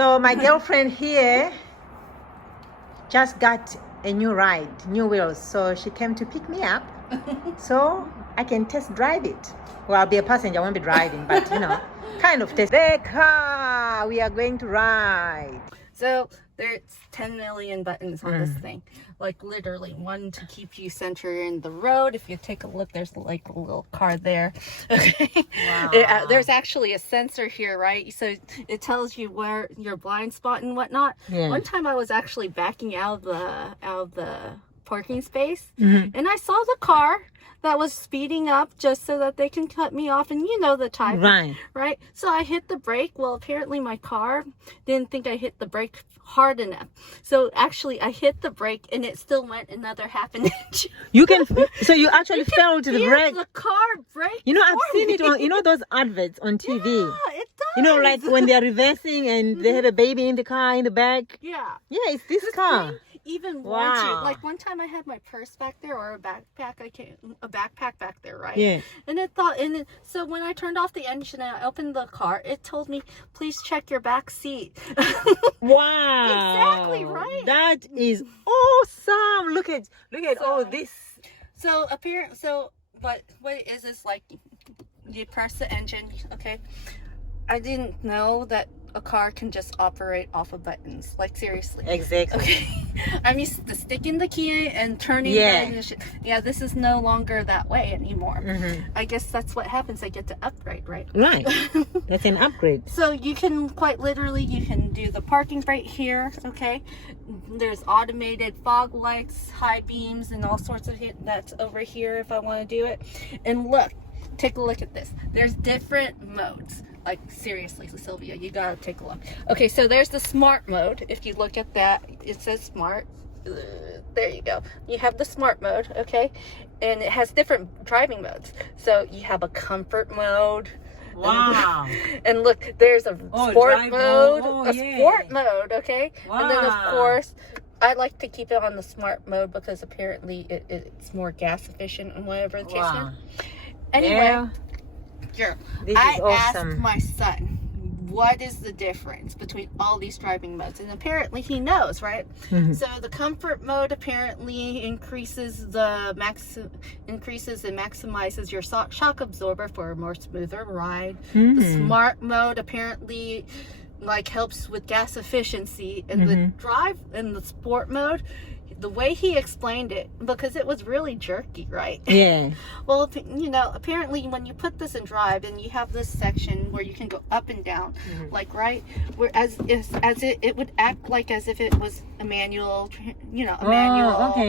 So my girlfriend here just got a new wheels. So she came to pick me up so I can test drive it. Well, I'll be a passenger, I won't be driving, but kind of test the car we are going to ride. So there's 10 million buttons on this thing. Like literally one to keep you centered in the road. If you take a look, there's like a little car there. Okay. Wow. There's actually a sensor here, right? So it tells you where your blind spot and whatnot. Yeah. One time I was actually backing out of the parking space, and I saw the car that was speeding up just so that they can cut me off, and you know the type, right? So I hit the brake. Well, apparently my car didn't think I hit the brake hard enough, so actually I hit the brake and it still went another half an inch. So you actually fell to the brake. The car brake. I've seen it on those adverts on TV. Yeah, it does. Like when they're reversing and they have a baby in the car in the back. Yeah, it's this car. Even warns you. Like one time I had my purse back there, or a backpack back there, right? Yeah. And so when I turned off the engine and I opened the car, it told me, please check your back seat. Wow. Exactly, right? That is awesome. Look at all this. So what it is like you press the engine, okay? I didn't know that a car can just operate off of buttons. Like seriously. Exactly. Okay. I'm used to sticking the key and turning the shit. Yeah, this is no longer that way anymore. I guess that's what happens. I get to upgrade, right? Right. That's an upgrade. So you can quite literally, you can do the parking right here, okay? There's automated fog lights, high beams, and all sorts of that's over here if I want to do it. And look, take a look at this. There's different modes. Like seriously, Sylvia, you gotta take a look. Okay, so there's the smart mode. If you look at that, it says smart. There you go. You have the smart mode, okay? And it has different driving modes. So you have a comfort mode. Wow. And look, there's a sport mode. Sport mode, okay? Wow. And then of course, I like to keep it on the smart mode because apparently it's more gas efficient and whatever the case is. Anyway, I asked my son, what is the difference between all these driving modes? And apparently he knows, right? So the comfort mode apparently increases and maximizes your shock absorber for a more smoother ride. The smart mode apparently helps with gas efficiency, and the drive in the sport mode, the way he explained it, because it was really jerky, right? Yeah. Well, apparently when you put this in drive and you have this section where you can go up and down, right? Whereas it would act like as if it was a manual,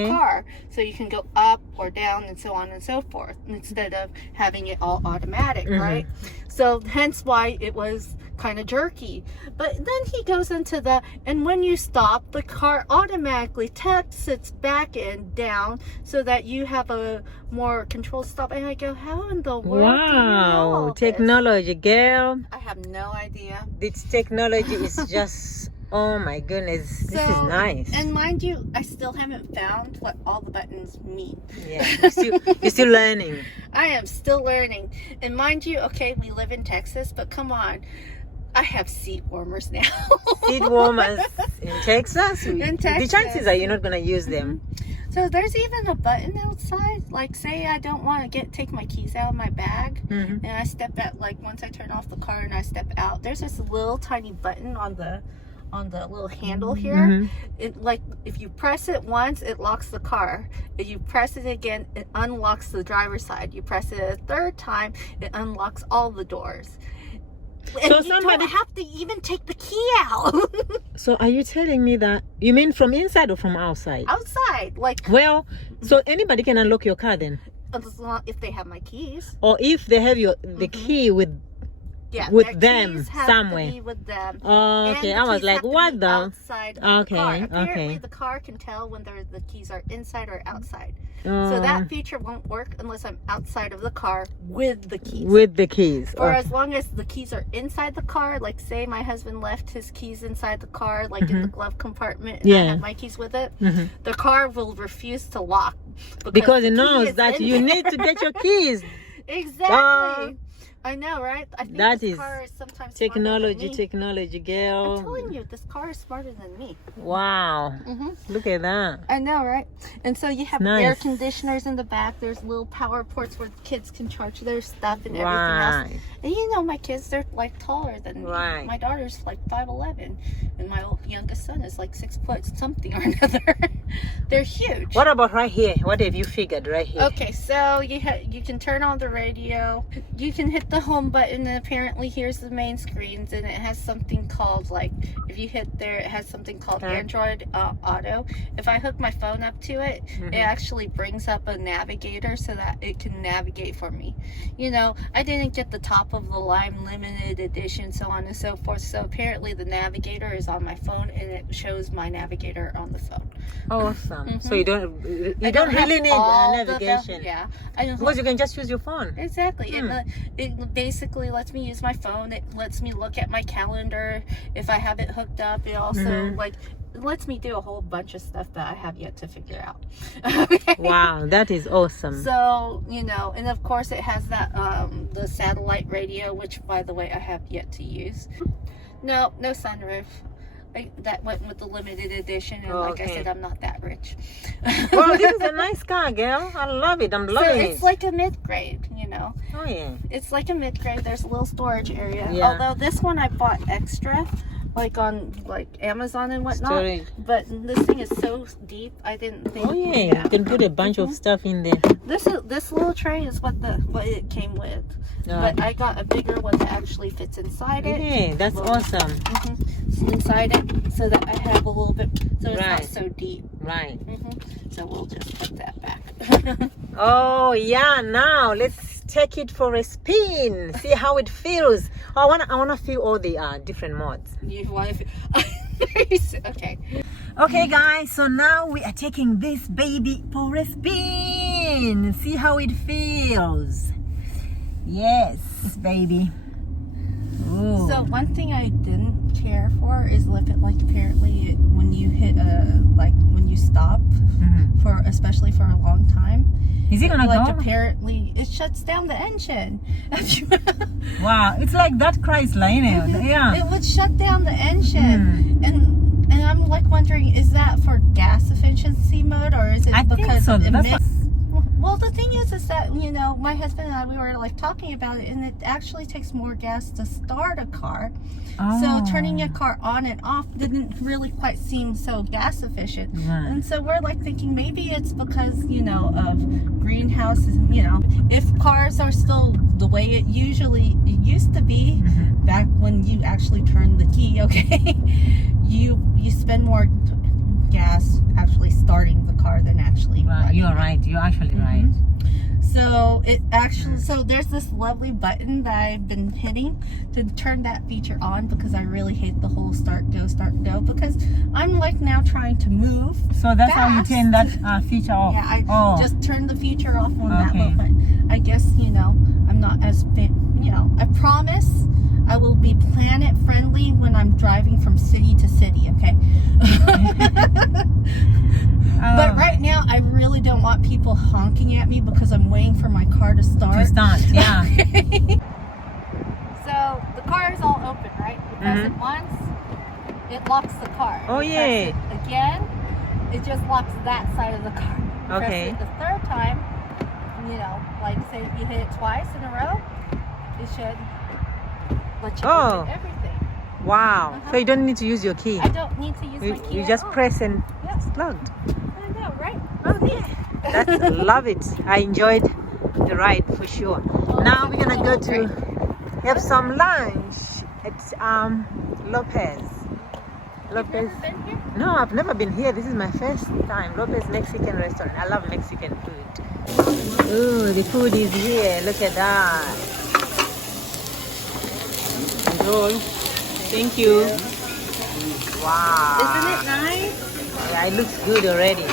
car. So you can go up or down and so on and so forth instead of having it all automatic, right? So hence why it was kind of jerky. But then he goes into and when you stop, the car automatically taps its back end down so that you have a more controlled stop. And I go, how in the world do you know all technology, girl. I have no idea. This technology is just oh my goodness, this is nice. And mind you, I still haven't found what all the buttons mean. Yeah, you're still learning. I am still learning. And mind you, okay, we live in Texas, but come on, I have seat warmers now. Seat warmers in Texas? In Texas. The chances are you're not going to use them. So there's even a button outside. Like say I don't want to take my keys out of my bag, and I step out, once I turn off the car and I step out, there's this little tiny button on the little handle here. It if you press it once, it locks the car. If you press it again, it unlocks the driver's side. You press it a third time, it unlocks all the doors. And so somebody don't have to even take the key out. So are you telling me that you mean from inside or from outside? Outside, well, so anybody can unlock your car then? If they have my keys, or if they have the key with them somewhere. With them. Oh, okay. I was like, what the? Outside of the car. Apparently, the car can tell when the keys are inside or outside. So that feature won't work unless I'm outside of the car with the keys. Or as long as the keys are inside the car, like say my husband left his keys inside the car, in the glove compartment, and I have my keys with it, the car will refuse to lock. Because it knows that you need to get your keys. Exactly. I know, right? I think That this is car is sometimes technology, girl. I'm telling you, this car is smarter than me. Wow. Look at that. I know, right? And so you have Nice. air conditioners in the back. There's little power ports where kids can charge their stuff and everything Right. else. And you know, my kids, they're like taller than me. Right. My daughter's like 5'11", and my youngest son is like 6 foot something or another. They're huge. What about right here? What have you figured right here? Okay, so you can turn on the radio. You can hit the home button, and apparently here's the main screens, and it has something called, like, if you hit there, it has something called Android Auto. If I hook my phone up to it, it actually brings up a navigator so that it can navigate for me. You know, I didn't get the top of the line limited edition, so on and so forth. So apparently the navigator is on my phone, and it shows my navigator on the phone. Awesome. So you don't really need navigation. Yeah, I don't. Because you can just use your phone. Exactly. It basically lets me use my phone. It lets me look at my calendar if I have it hooked up. It also it lets me do a whole bunch of stuff that I have yet to figure out. Okay? Wow, that is awesome. So, you know, and of course it has that the satellite radio, which by the way I have yet to use. No sunroof. That went with the limited edition, and like I said, I'm not that rich. Well, this is a nice car, girl. I love it. I'm loving it. It's like a mid-grade, you know. Oh yeah. It's like a mid-grade. There's a little storage area. Yeah. Although this one I bought extra, like on Amazon and whatnot. Storage. But this thing is so deep, I didn't think. Oh yeah, you can put a bunch of stuff in there. This little tray is what it came with. But I got a bigger one that actually fits inside it. Hey, that's awesome. Inside it, so that I have a little bit, so it's not so deep. Right. So we'll just put that back. Oh yeah, now let's take it for a spin. See how it feels. Oh, I wanna feel all the different modes. You want to? Okay. Okay guys, so now we are taking this baby for a spin. See how it feels. Yes, baby. Ooh. So one thing I didn't care for is if it, like, apparently when you hit when you stop for, especially for a long time, is it gonna go? Apparently it shuts down the engine. Wow, it's like that Chrysler, you know? Yeah. It would shut down the engine, and I'm like wondering, is that for gas efficiency mode, or is it because so. it emits? Well, the thing is that, you know, my husband and I, we were like talking about it, and it actually takes more gas to start a car. So turning a car on and off didn't really quite seem so gas efficient. And so we're like thinking maybe it's because, you know, of greenhouses, you know, if cars are still the way it used to be back when you actually turned the key, okay, you spend more gas actually starting the car than actually running. You're right. You're actually right. So it actually, so there's this lovely button that I've been hitting to turn that feature on, because I really hate the whole start go, because I'm like now trying to move. So that's fast. how you turn that feature off. Yeah, I just turned the feature off on that little button. I guess, you know, I'm not as you know, I promise I will be planet friendly when I'm driving from city to city, okay? But right now, I really don't want people honking at me because I'm waiting for my car to start. Yeah. So the car is all open, right? You press it once, it locks the car. Oh, you yeah. press it again, it just locks that side of the car. You press it the third time, you know, like say you hit it twice in a row, it should let you open everything. Wow. So you don't need to use your key. I don't need to use my key. You just press and it's plugged. I know, right? Oh yeah. Love it. I enjoyed the ride for sure. Now we're gonna go to have some lunch at Lopez. You've never been here? No, I've never been here. This is my first time. Lopez Mexican restaurant. I love Mexican food. Ooh, the food is here. Look at that. Roll. Thank you. Wow. Isn't it nice? Yeah, it looks good already.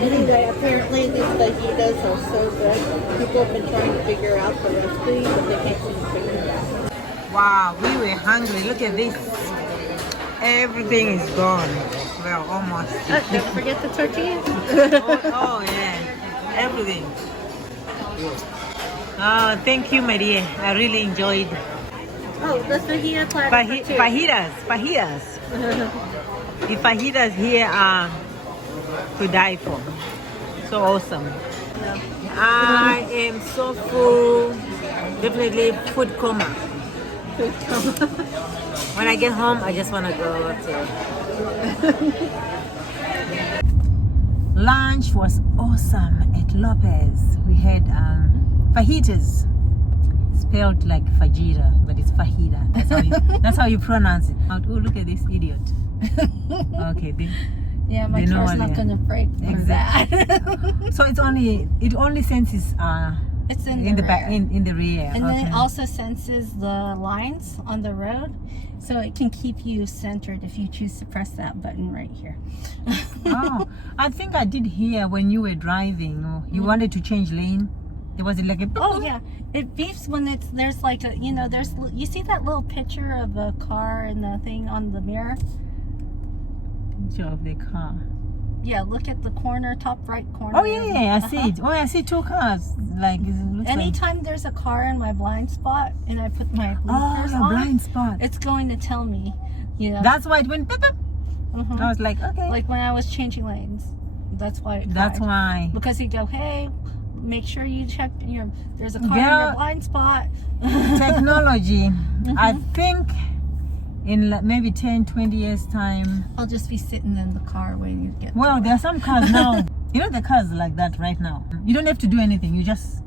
Anyway, apparently these fajitas are so good. People have been trying to figure out the recipe, but they can't seem to figure it out. Wow, we were hungry. Look at this. Everything is gone. Well, almost. Don't forget the tortillas. Oh yeah, everything. Thank you, my dear. I really enjoyed. Oh, the fajita platter for two. Fajitas. The fajitas here are to die for. So awesome. I am so full. Definitely food coma. When I get home, I just want to go to. Lunch was awesome at Lopez. We had fajitas, spelled like fajita, but it's fajita. That's how you pronounce it. Oh, look at this idiot. Okay. Yeah, my car's not gonna break from that. So it only senses it's in the back in the rear. And then it also senses the lines on the road, so it can keep you centered if you choose to press that button right here. Oh, I think I did hear when you were driving, you wanted to change lane. There was like a oh yeah, it beeps when there's like a you see that little picture of a car and the thing on the mirror. Picture of the car. Yeah, look at the top right corner. Oh yeah, I see it. Oh, I see two cars. Like anytime there's a car in my blind spot and I put my blinkers on, blind spot. It's going to tell me. That's why it went beep beep. I was like, okay. Like when I was changing lanes, that's why. That's why. Because he'd go, hey, make sure you check there's a car in your blind spot. Technology. I think in maybe 10-20 years time I'll just be sitting in the car waiting to get there are some cars now. The cars like that right now, you don't have to do anything. You just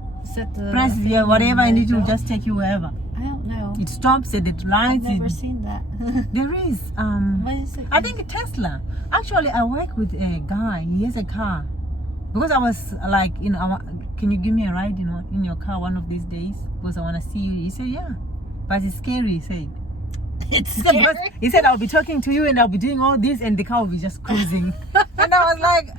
press whatever and it will just take you wherever. I don't know. It stops at the lights. I've never seen that. There is what is it? I think a Tesla. Actually, I work with a guy. He has a car. Because I was like, can you give me a ride in your car one of these days? Because I want to see you. He said, yeah. But it's scary, he said. It's scary? He said, I'll be talking to you and I'll be doing all this and the car will be just cruising. And I was like,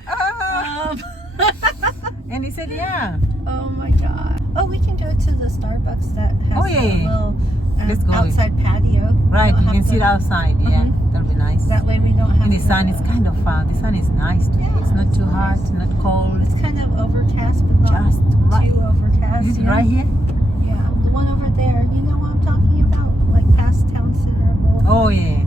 And he said, yeah. Oh my God. Oh, we can go to the Starbucks that has a little outside patio. Right, you can sit outside. Yeah, that'll be nice. That way we don't have the sun. It's kind of the sun is nice today. It's not too hot, not cold. It's kind of overcast, but not just right. Too overcast. Is it right here? Yeah, the one over there. You know what I'm talking about? Like past Town Center. Oh yeah.